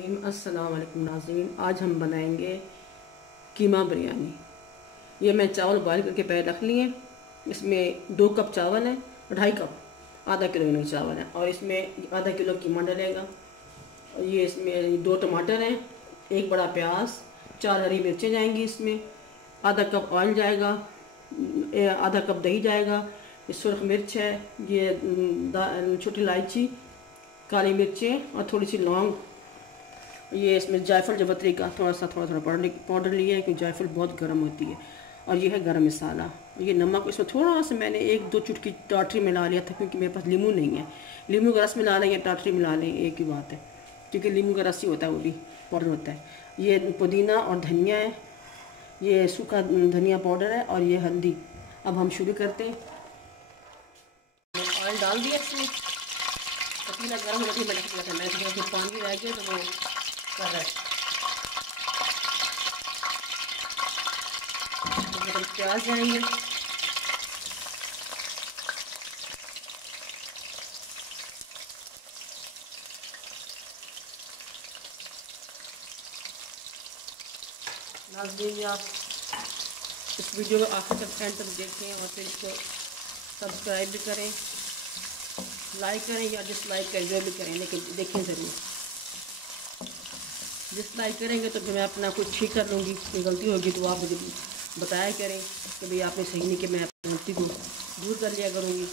अस्सलाम वालेकुम नाज़रीन। आज हम बनाएंगे कीमा बिरयानी। ये मैं चावल बॉयल करके पहले रख लिए। इसमें 2 कप चावल है, 2.5 कप आधा किलो इन्हें चावल है, और इसमें आधा किलो कीमा डलेगा। और ये इसमें 2 टमाटर हैं, 1 बड़ा प्याज, 4 हरी मिर्चें जाएंगी इसमें, आधा कप ऑयल जाएगा, आधा कप दही जाएगा, ये सुरख मिर्च है, ये छोटी इलायची, काली मिर्चें और थोड़ी सी लौंग। ये इसमें जायफल जवत्री का थोड़ा पाउडर लिया है, क्योंकि जायफल बहुत गर्म होती है। और ये है गरम मसाला। ये नमक इसमें थोड़ा सा मैंने 1-2 चुटकी टाटरी मिला लिया था, क्योंकि मेरे पास नींबू नहीं है। नींबू का रस मिला लें या टाटरी मिला लें, एक ही बात है, क्योंकि नींबू का रस ही होता है, वो भी पाउडर होता है। ये पुदीना और धनिया है, ये सूखा धनिया पाउडर है, और ये हल्दी। अब हम शुरू करते हैं। ऑयल डाल दिया इसमें, पतीला गर्म होने के मैंने रख दिया था। मैंने थोड़ा सा पानी रह गया तो वो कर रहा है। प्याज जाएंगे, नाज़रीन आप इस वीडियो को आखिर तक एंड तक देखें और फिर इसको सब्सक्राइब भी करें, लाइक करें या डिसलाइक करें, जो भी करें, लेकिन देखें ज़रूर। डिसलाइक करेंगे तो फिर मैं अपना कुछ ठीक कर लूँगी, कोई गलती होगी तो आप मुझे बताया करें कि भाई आपने सही नहीं, कि मैं अपनी गलती को दूर कर लिया करूँगी,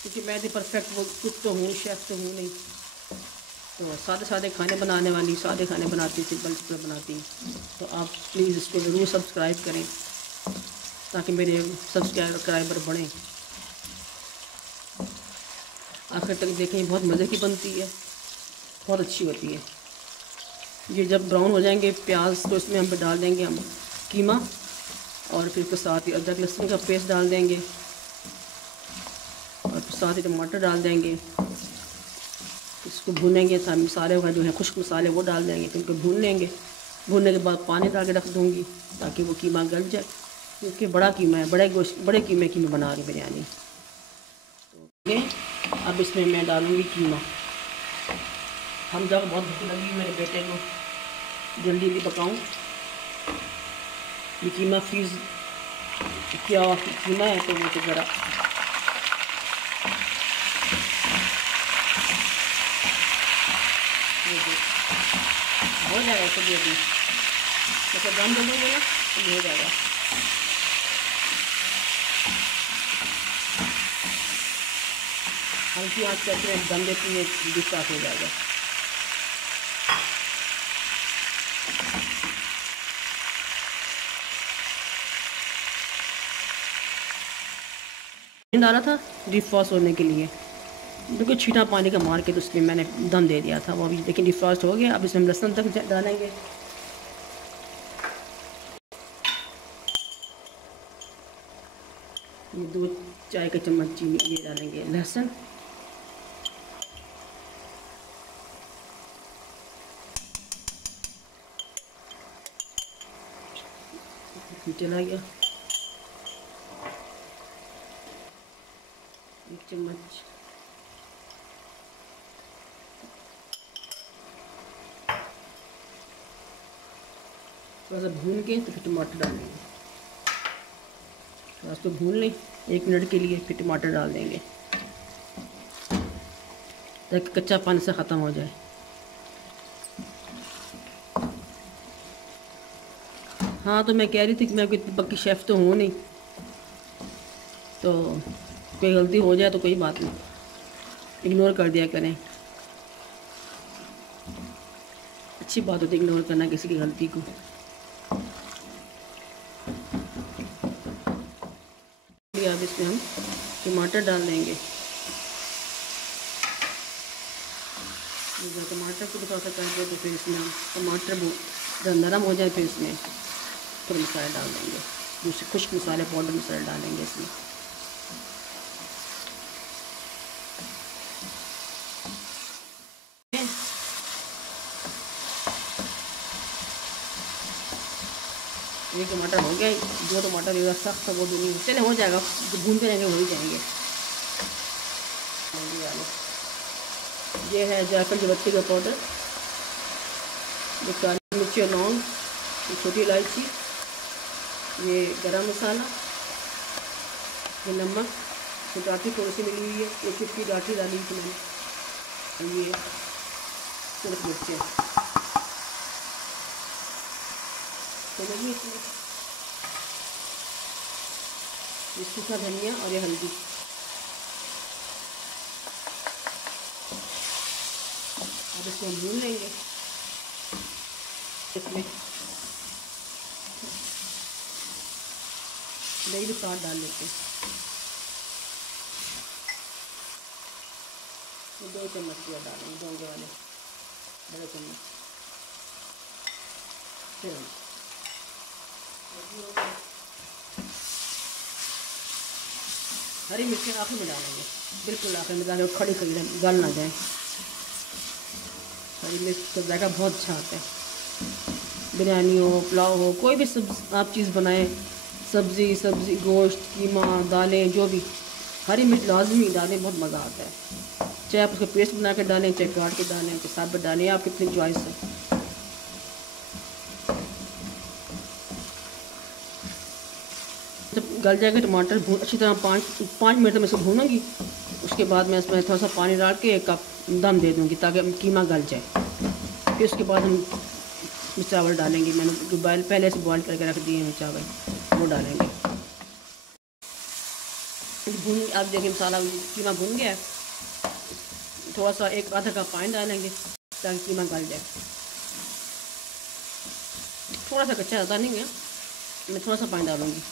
क्योंकि मैं तो परफेक्ट वो कुक तो हूँ, शेफ़ तो हूँ नहीं। तो सादे खाने बनाने वाली, सादे खाने बनाती, सिंपल बनाती। तो आप प्लीज़ इसको ज़रूर सब्सक्राइब करें, ताकि मेरे सब्सक्राइबर बढ़ें। आखिर तक देखें, बहुत मज़े की बनती है, बहुत अच्छी होती है। ये जब ब्राउन हो जाएंगे प्याज, तो इसमें हम डाल देंगे हम कीमा, और फिर उसके साथ ही अदरक लहसुन का पेस्ट डाल देंगे, और फिर साथ ही टमाटर डाल देंगे। इसको भूनेंगे, मसाले का जो है खुश्क मसाले वो डाल देंगे, फिर उनको भून लेंगे। भूनने के बाद पानी डाल के रख दूँगी, ताकि वो कीमा गल जाए, क्योंकि बड़ा कीमा है, बड़े कीमे की मैं बना रही बिरयानी। तो ये अब इसमें मैं डालूँगी कीमा। हम जब बहुत भूख लगी मेरे बेटे को, जल्दी भी पकाऊँ। ये कीमा फ्रीज़ किया हुआ कीमा है, तो वो तो ज़रा हो जाएगा। कभी अभी मतलब दम दे देंगे ना, तो ये हो जाएगा। हल्की आँच करके दम देती है, जल्दी स्टार्ट हो जाएगा। डाला था डिफ्रॉस्ट होने के लिए, बिल्कुल छीटा पानी का मार के, तो उसमें मैंने दम दे दिया था वो अभी, लेकिन डिफ्रॉस्ट हो गया। अब इसमें लहसुन तक डालेंगे। ये 2 चाय का चम्मच चीनी ये डालेंगे लहसुन। चला गया 1 चम्मच। थोड़ा सा भून के तो फिर टमाटर डालेंगे। थोड़ा सा भून लें 1 मिनट के लिए, फिर टमाटर डाल देंगे, ताकि कच्चा पानी से ख़त्म हो जाए। हाँ, तो मैं कह रही थी कि मैं कोई पक्की शेफ़ तो हूँ नहीं, तो कोई गलती हो जाए तो कोई बात नहीं, इग्नोर कर दिया करें। अच्छी बात होती है इग्नोर करना किसी की गलती को। अब इसमें हम टमाटर डाल देंगे। जब टमाटर को थोड़ा सा कर दे, तो फिर इसमें हम टमाटर जब नरम हो जाए, फिर इसमें थोड़े मसाले डाल देंगे, दूसरे खुश्क मसाले, पाउडर मसाले डालेंगे इसमें। ये टमाटर हो गया, 2 टमाटर ये सख्त वो भी नहीं, चले हो जाएगा, जो भूनते रहेंगे हो ही जाएंगे। ये है जायफल जवत्री का पाउडर, ये काली मिर्ची और लौंग, ये छोटी इलायची, ये गरम मसाला, ये नमक, ये डाठी थोड़ी सी मिली हुई है, ये चुटकी डाठी डाली थी मैंने, और ये सिर्फ मिर्चें तो लगी इसमें, ये सूखा धनिया और ये हल्दी। अब इसको हम भून लेंगे। इसमें दही भी साथ डाल लेते हैं, 2 चम्मच दिया डालेंगे, 2 वाले बड़े चम्मच। फिर हम हरी मिर्ची आखिर में डालेंगे, बिल्कुल आखिर में डालेंगे, खड़ी खड़ी गल ना जाए। हरी मिर्च का जायका बहुत अच्छा आता है, बिरयानी हो, पुलाव हो, कोई भी आप चीज़ बनाएं, सब्ज़ी गोश्त, कीमा, दालें, जो भी हरी मिर्च लाजमी डालें, बहुत मज़ा आता है। चाहे आप उसको पेस्ट बना के डालें, चाहे काट के डालें, चाहे साबुत डालें, आपकी अपनी चॉइस है। जब गल जाएगा टमाटर अच्छी तरह 5 मिनट में इसको भूनूंगी। उसके बाद मैं इसमें थोड़ा सा पानी डाल के 1 कप दम दे दूँगी ताकि कीमा गल जाए। फिर उसके बाद हम चावल डालेंगे, मैंने जो पहले से बॉयल करके रख दिए हैं चावल, वो डालेंगे। भून आप देखिए मसाला कीमा भून गया है, थोड़ा सा आधा कप पानी डालेंगे ताकि कीमा गल जाए। थोड़ा सा कच्चा ज़्यादा नहीं है, मैं थोड़ा सा पानी डालूँगी।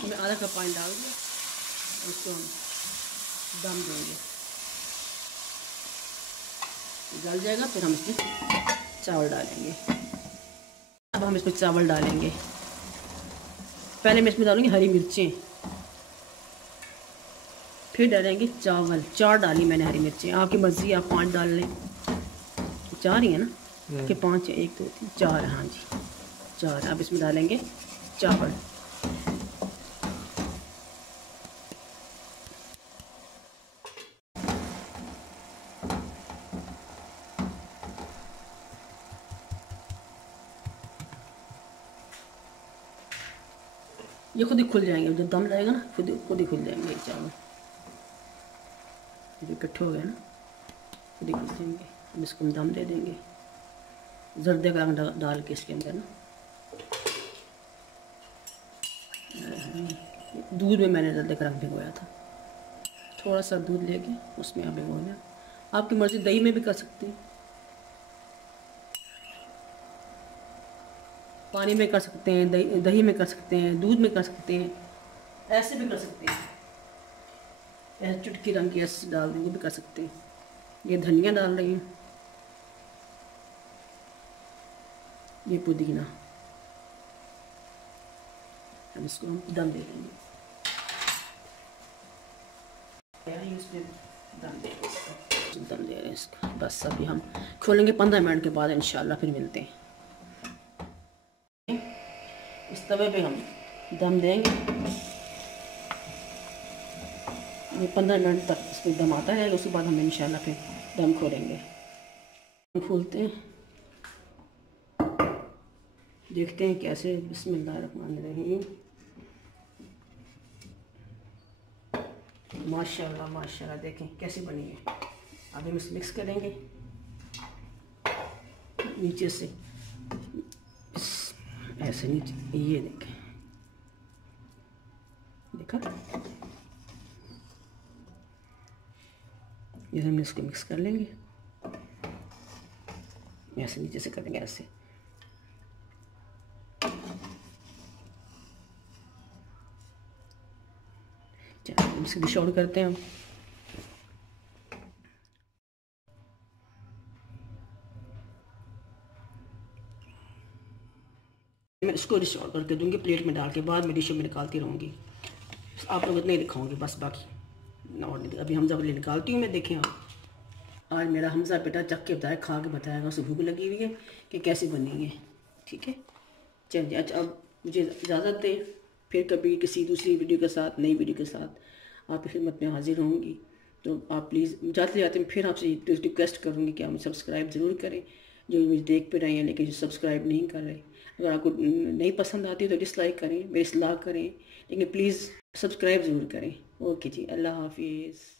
मैं आधा कप पानी डाल दिया, उसको हम दम देंगे, गल जाएगा। फिर हम इसमें चावल डालेंगे। अब हम इसमें चावल डालेंगे। पहले मैं इसमें डालूँगी हरी मिर्चें, फिर डालेंगे चावल। 4 डाली मैंने हरी मिर्चें, आपकी मर्ज़ी, आप 5 डाल लें। 4 ही है ना कि 5 है? 1 2 3 4, हाँ जी 4। अब इसमें डालेंगे चावल। ये खुद ही खुल जाएंगे, जब दम रहेगा ना खुद ही खुल जाएंगे चावल। जो इकट्ठे हो गए ना खुद ही खुल जाएंगे। अब इसको हम दम दे देंगे, जर्दे का रंग डाल के इसके अंदर ना। दूध में मैंने जर्दे का रंग भिगोया था, थोड़ा सा दूध लेके उसमें आप भिगो लें। आपकी मर्ज़ी, दही में भी कर सकते हैं, पानी में कर सकते हैं, दही में कर सकते हैं, दूध में कर सकते हैं, ऐसे भी कर सकते हैं। ऐसे चुटकी रंग की ऐसे डाल देंगे भी कर सकते हैं। ये धनिया डाल रही हूँ, ये पुदीना। अब इसको हम दम दे देंगे, इसमें दम दे रहे हैं इसका। बस अभी हम खोलेंगे 15 मिनट के बाद इंशाल्लाह, फिर मिलते हैं। इस तवे पे हम दम देंगे, ये 15 मिनट तक इसमें दम आता रहेगा। उसके बाद हम इंशाल्लाह फिर दम खोलेंगे। खोलते हैं, देखते हैं कैसे। बिस्मिल्लाहिर्रहमानिर्रहीम। माशाल्लाह माशाल्लाह, देखें कैसी बनी है। अब हम इसे मिक्स करेंगे नीचे से, ऐसे नीचे, ये देखें, देखा। ये हम इसको मिक्स कर लेंगे, ऐसे नीचे से करेंगे ऐसे। चलिए इसको डिश आउट करते हैं हम। मैं इसको डिश आउट करके दूंगी प्लेट में डाल के, बाद में डिशों में निकालती रहूँगी। आप लोग इतना ही दिखाऊंगी बस, बाकी और नहीं। अभी हमजा वाली निकालती हूँ मैं। देखें आप, आज मेरा हमजा बेटा चख के बताया, खा के बताएगा, उसे भूख लगी हुई है कि कैसे बनी है। ठीक है, चलिए। अच्छा, अब मुझे इजाज़त दें, फिर कभी किसी दूसरी वीडियो के साथ, नई वीडियो के साथ आपकी खिदमत में हाजिर होंगी। तो आप प्लीज़ जाते जाते फिर आपसे रिक्वेस्ट करूँगी कि आप सब्सक्राइब ज़रूर करें, जो मुझे देख पे रहे हैं लेकिन जो सब्सक्राइब नहीं कर रहे। अगर आपको नहीं पसंद आती तो डिसलाइक करें, मेरी सलाह करें, लेकिन प्लीज़ सब्सक्राइब ज़रूर करें। ओके जी, अल्लाह हाफिज़।